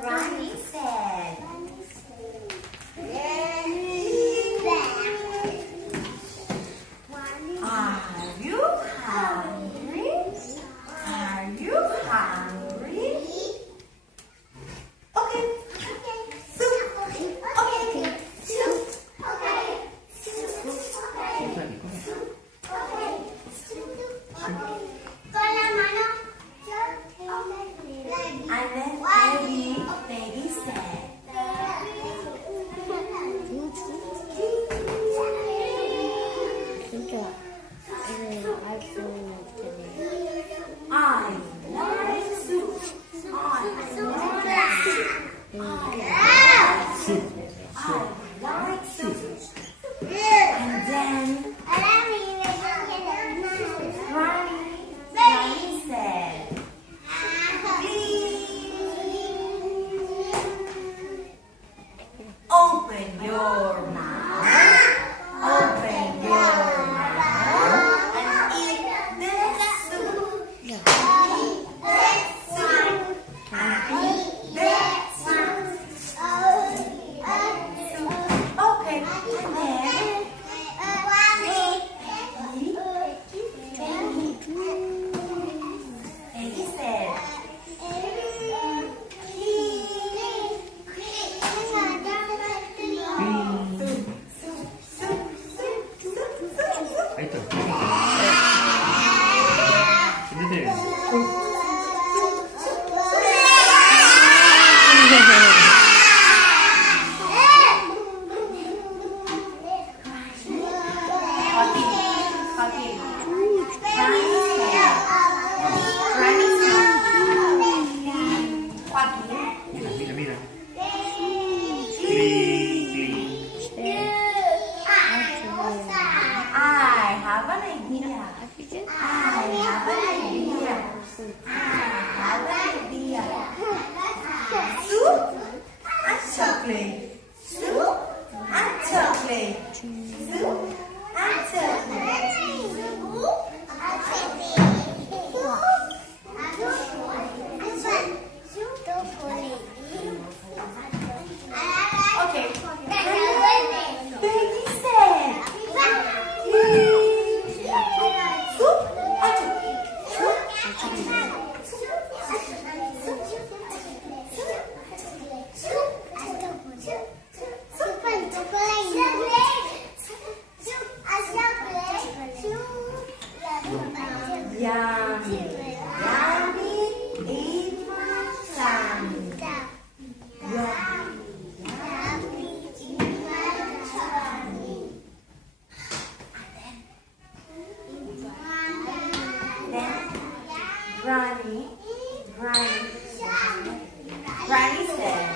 Granny said. Are you hungry? Are you hungry? Okay. Soup. Okay. Soup. And then Peggy said. I like soup. I like soup. And then Granny said, open your mouth. Open your mouth and eat this soup. Eat this soup. And eat this soup. Okay, and then Peggy said, 아이다. 준비돼. mira, mira. I have an idea. I have an idea. I have an idea. Soup and chocolate. Soup and chocolate. Soup and chocolate. Okay. Baby said. Soup and Yummy, yummy, eat my tummy. Yummy, eat my tummy. Then Granny said,